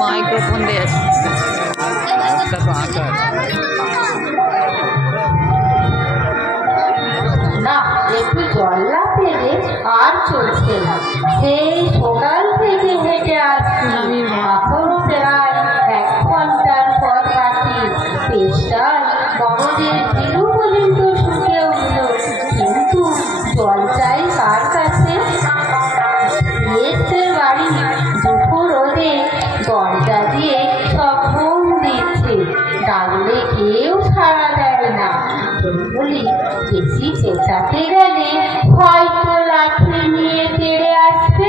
Microphone দিয়ে না একটু জল না পেলে আর চলছে না। সেই সকাল থেকে হেঁটে আসছি, এখনো প্রায় 1 ঘন্টার পথ বাকি। পেশায় বড়দের দিলু পর্যন্ত শুকিয়ে উঠল, কিন্তু জল চাই কার কাছে? মেয়েদের বাড়ি দুপুর রোদে দরজা দিয়ে সব ঘুম দিচ্ছে, ডাকলে কেউ সাড়া দেয় না। বলি বেশি চেঁচাতে গেলে হয়তো লাঠি নিয়ে তেড়ে আসবে।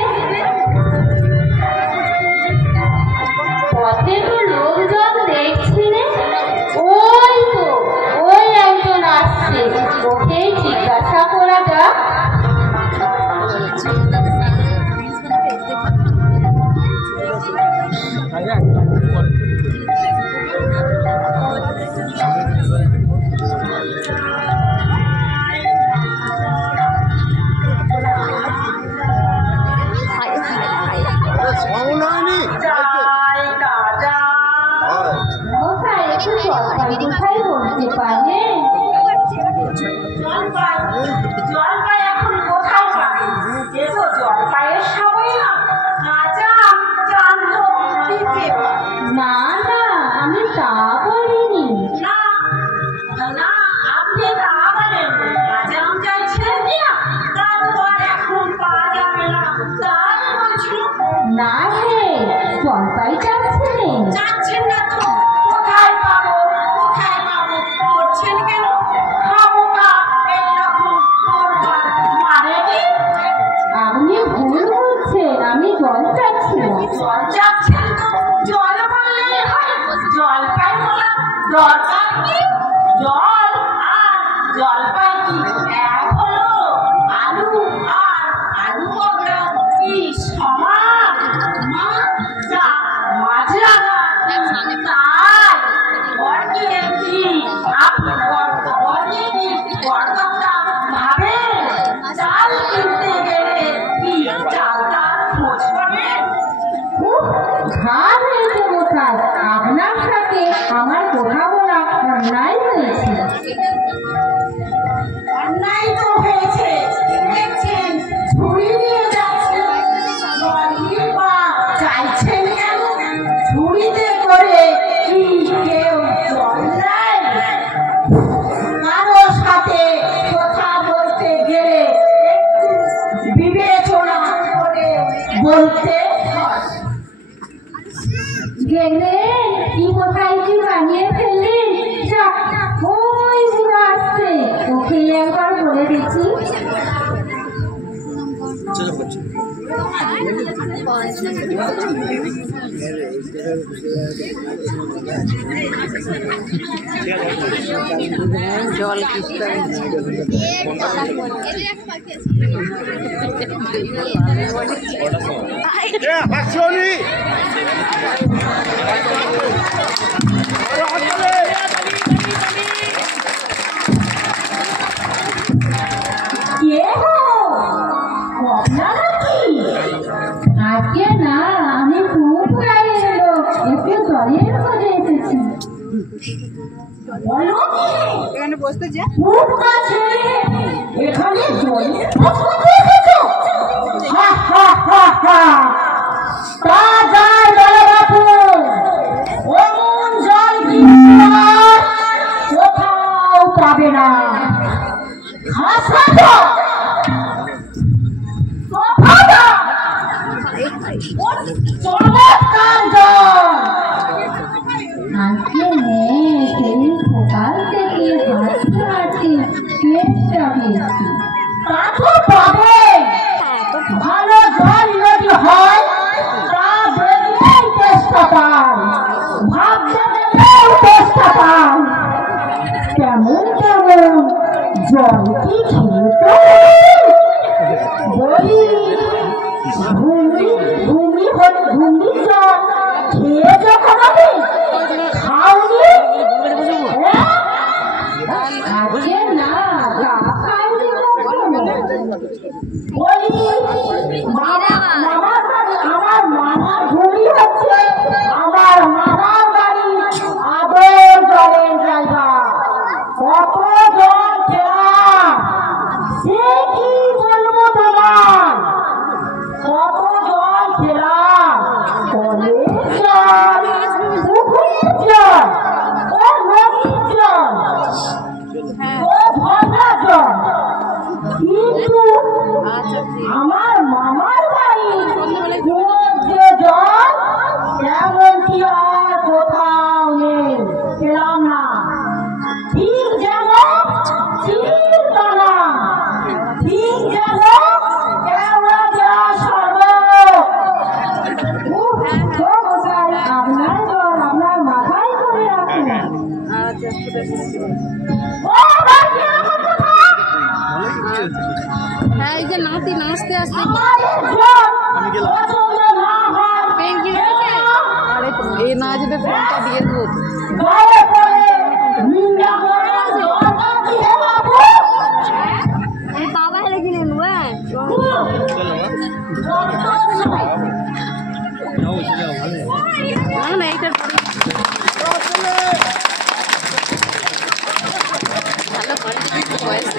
পথে তো লোকজন দেখছি রে, ওই একজন আসছে, ওকে জিজ্ঞাসা করা যাক। কোথায় বলতে পারে? জলপাই এখন কোথায় পাবে? দেখো জলপাইয়ের সময় না, কাঁচা জানতো না। না আমি তা বলিনি। না আপনি তা বলেন, কাঁচা আম চাইছেন কিনা? তারপর এখন পাওয়া যাবে না তাই বলছি। না হে, জলপাই চাচ্ছেন না তো? কোথায় পাবো করছেন কেন? খাবোটা এইরকম করবার মানে কি? আপনি ভুল বলছেন, আমি জল চাচ্ছি না। জল চাচ্ছেন তো জল বললেই হয়, জল পাই বলা দরকার কি? জল আর জলপাই কি এক হলো? আলু আর আলু বগড়া কি সমান? মাঝ লাগা তাই বর্গের কি আপনি বর্গটা ভাবে? চাল কিনতে গেলে কি চালটা খোঁজ পাবেন? ঘা হয়েছে কোথায়? আপনার সাথে আমার কথা বলা অন্যায় হয়েছে। অন্যায় তো হয়েছে, দেখছেন ঝুড়ি নিয়ে যাচ্ছেন, চাইছেন কেন? ঝুড়িতে করে কি কেউ জল দেয়? কারো সাথে কথা বলতে গেলে একটু বিবেচনা করে বলতে গেলে কি কোথায় কি বানিয়ে ফেললি? ওই বুড়ো আসছে, ওকে একবার বলে দিচ্ছি। জল আজকে না আমি খুব গায়ে এলো, একটু জলের মধ্যে এসেছি। এখানে বসতে যা, এখানে জলের মধ্যে এসেছো? তা যায় বলে বাপু, অমন জল কোথাও পাবে না। আজকে সেই সকাল থেকে হাঁটতে হাঁটতে পেটটা পেয়েছি। তা তো পাবে, ভালো জল যদি হয় তা বেরিয়েই চেষ্টা পাই, ভাবতে গেলেও চেষ্টা পাই। কেমন জল কি খেতে বলি? ভূমি হচ্ছে ঘূর্ণিঝড় খেয়েছো খাবারে খাওনি আজকে না খাইনি আমার মামার ঘুরি হচ্ছে আমার মামার বাড়ি আদর জলের জায়গা কত জল খেলাম সে কি বলবো তোমার কত জল খেলাম কলের জল পুকুরের জল ও নদীর জল ও ঝর্ণার জল কিন্তু আমার মামার বাড়ি যে জল তেমনটি আর কোথাও নেই পেলাম না ঠিক যেমন চিরদানা ঠিক যেমন কেওড়া দেওয়া শরবত আপনার জল আপনার মাথায় করে রাখুন হ্যাঁ এই যে নাতি নাচতে আসতে এই নাচবে ফোনটা দিয়ে দেবো বাবা হেলে কিনে নেবো না এইটার ভালো করে বয়স্ক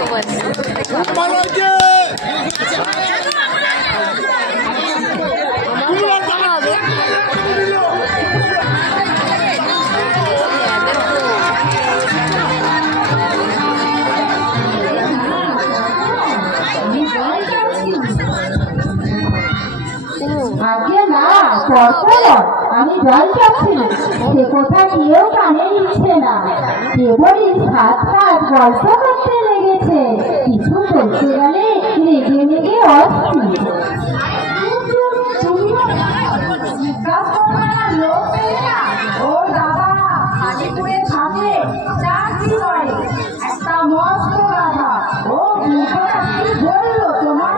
আগে না পরপর আমি জল চাচ্ছি না সে কথা কেউ কানে নিচ্ছে না কেবলই সাত সাত গল্প করতে লেগেছে কিছু বলতে গেলে রেগে লেগে অস্থির ওর দাদা হাজিপুরে থাকে চাকরি করে একটা মস্ত গাধা ও কি বললো তোমার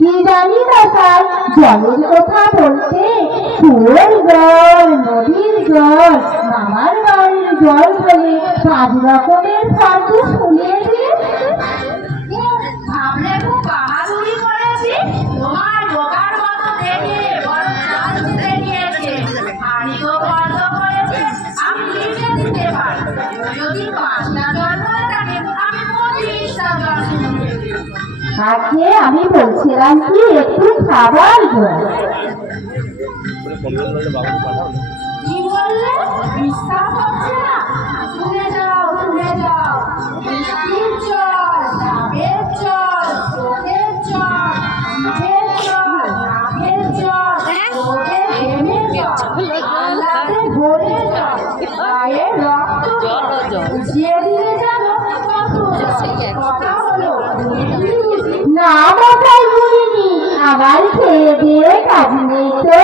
কি জানি না তার জলের কথা বলতে কুয়োর জল নদীর জল মামার বাড়ির জল বলে 5 রকমের শব্দ শুনিয়ে দিয়ে সামনে খুব বাহাদুরি করেছি তোমার বোকার মতো দেখে বড় চাল দিতে গিয়েছে আমি তো বন্ধ করেছি আমি লিখে দিতে পারি যদি 5টা জল হয়ে থাকে আমি 25টা জল আজকে আমি বলছিলাম কি একটু খাবার কি বললে বিশ্বাস হচ্ছে না শুনে যাও বৃষ্টির জল ডাবের জল চোখের জল মুখের জল নাকের জল রোদে ঘেমের জল আল্লাতে ভোরের জল গায়ের রক্ত উঠিয়ে দিলে যেন কত কথা হলো না মাথায় ঘুরিনি আবার খেয়ে দিয়ে কাজ নেই তো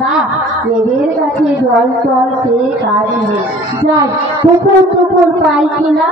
না এদের কাছে জল টল খেয়ে কাজ নেই যাই পুকুর পাই কিনা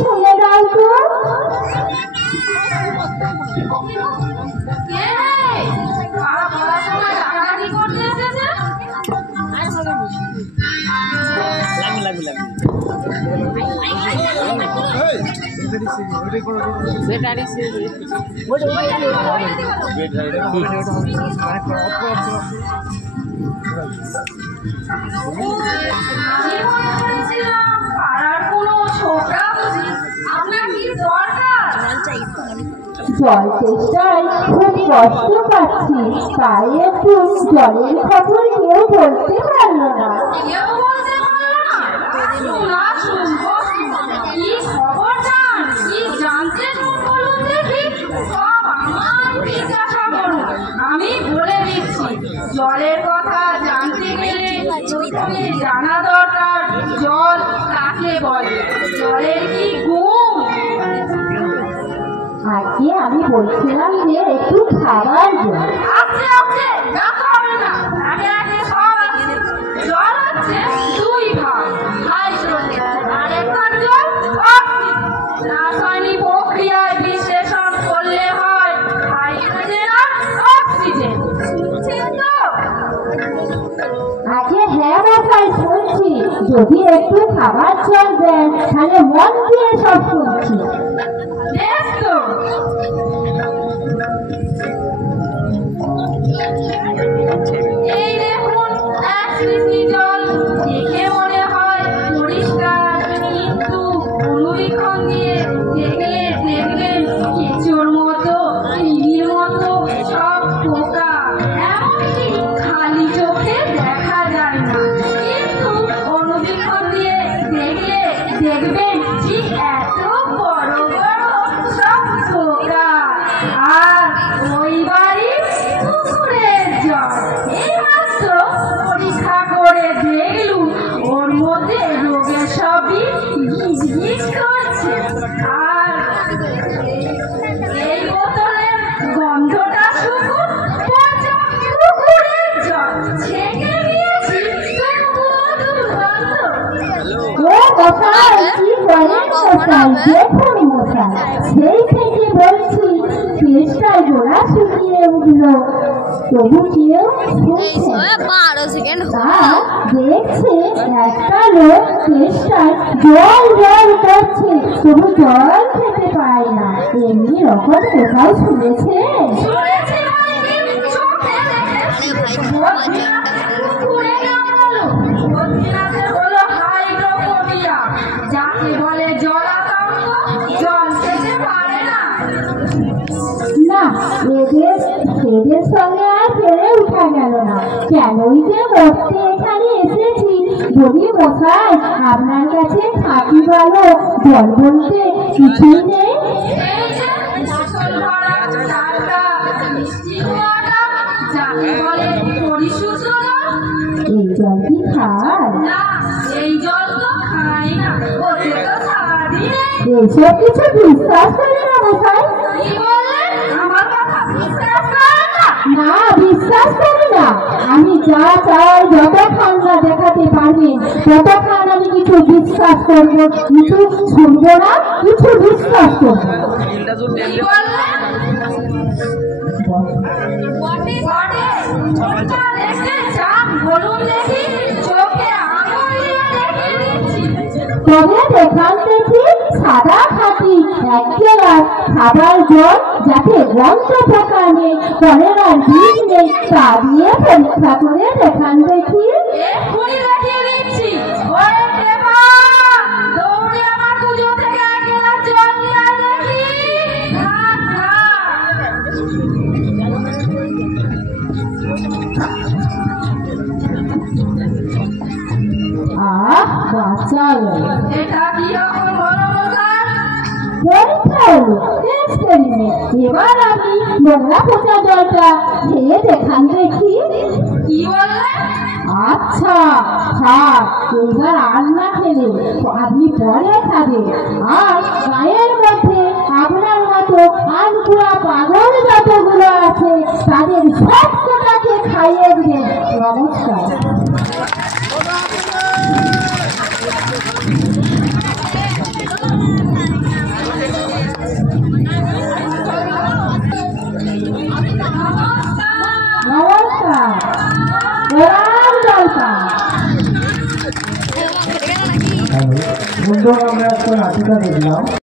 শুনে যাও তো জল তেষ্টায় খুব কষ্ট পাচ্ছি, তাই একটু জলের খবর কেউ বলতে পারলো না। আমি বলে দিচ্ছি, জলের কথা জানতে গেলে প্রথমে জানা দরকার জল কাকে বলে, জলের কি গুণ। আজকে আমি বলছিলাম যে একটু খাবার জল। জল হচ্ছে দুই ভাগ, হাইড্রোজেন আর একটা জল অক্সিজেন। রাসায়নিক প্রক্রিয়ায় বিশ্লেষণ করলে হয় হাইড্রোজেন আর অক্সিজেন। আগে হ্যাঁ মশাই শুনছি, যদি একটু খাবার জল দেন তাহলে মন দিয়ে সব শুনছি। বেশ তো, এই দেখুন এক লিটার জল, দেখে মনে হয় পরিষ্কার, কিন্তু অনুবীক্ষণ দিয়ে দেখলে দেখবেন কেঁচোর মতো, তিমির মতো সব পোকা। এমনকি খালি চোখে দেখা যায় না, কিন্তু অনুবীক্ষণ দিয়ে দেখলে দেখবেন ঠিক এত বড় বড় সব পোকা। আর ওই বাড়ির পুকুরের জল এইমাত্র পরীক্ষা করে দেখলুম ওর মধ্যে রোগের সবই গিজ করছে। আর এই বোতলের গন্ধটা শুধু পচা পুকুরের জল, ছেঁকে দিয়েছি তবুও দুর্গন্ধ। ও মশাই কি বলেন মশাই, দেখুন মশাই, সেই থেকে বলছি চেষ্টায় গোড়া শুকিয়ে উঠল, তবু কেউ শুনছে না। 12 সেকেন্ড তা দেখছে একটা লোক চেষ্টায় জল জল করছে, তবু জল খেতে পায় না। এমনি রকম কোথাও শুনেছে? শুনেছি মানে চোখে দেখেছি। পুকুরে কামড়ালো, বদ্রীনাথে হলো হাইড্রোফোবিয়া, যাকে বলে জলাতঙ্ক, জল খেতে পারে না। না, এদের সঙ্গে আর পেরে উঠা গেল না। কেনই যে মরতে এখানে এসেছি। যদি মশাই আপনার কাছে খাঁটি ভালো জল বলতে কিছুই নেই? এই যে ফসল ভরা টাটকা মিষ্টি কুয়াটা, যাকে বলে পরিশুদ্ধ জল। এই জল কি খায়? না, এই জল তো খাই না, ওতে তো স্বাদই নেই। এইসব কিছু বিশ্বাস করে না মশাই। কি বললেন? আমার কথা বিশ্বাস করেন না? না, বিশ্বাস করি না। আমি যা চাই যতক্ষণ না দেখাতে পারবেন ততক্ষণ আমি কিছু বিশ্বাস করবো, কিছু শুনবো না, কিছু বিশ্বাস করবো। কি বললেন? বটে, চোখটা দেখে যান, বলুন দেখি, চোখে আঙুল দিয়ে দেখিয়ে দিচ্ছি। তবে দেখান দেখি সাদা খাঁটি এক গ্লাস খাবার জল, যাতে গন্ধ পোকা নেই, কলেরার বীজ নেই, তা দিয়ে পরীক্ষা করে দেখান দেখি। এক্ষুনি দেখিয়ে দিচ্ছি। ওরে দেবা, দৌড়ে আমার পুজো থেকে এক গ্লাস জল নিয়ে আয় দেখি। থাক, বাঁচালো। এটা কি রকম বড় মশাই? পরীক্ষা হলো, এক্সপেরিমেন্ট। এবার আমি নোংরা পচা জলটা খেয়ে দেখান দেখি। কি বললেন? আচ্ছা থাক, এবার আর না খেলে আপনি পরে খাবেন। আর গায়ের মধ্যে আপনার মতো আনকুয়া পাগল যতগুলো আছে তাদের সব কটাকে খাইয়ে দিবেন। নমস্কার। নমস্কার। সুন্দর আমরা একটা নাটিকা দেখলাম।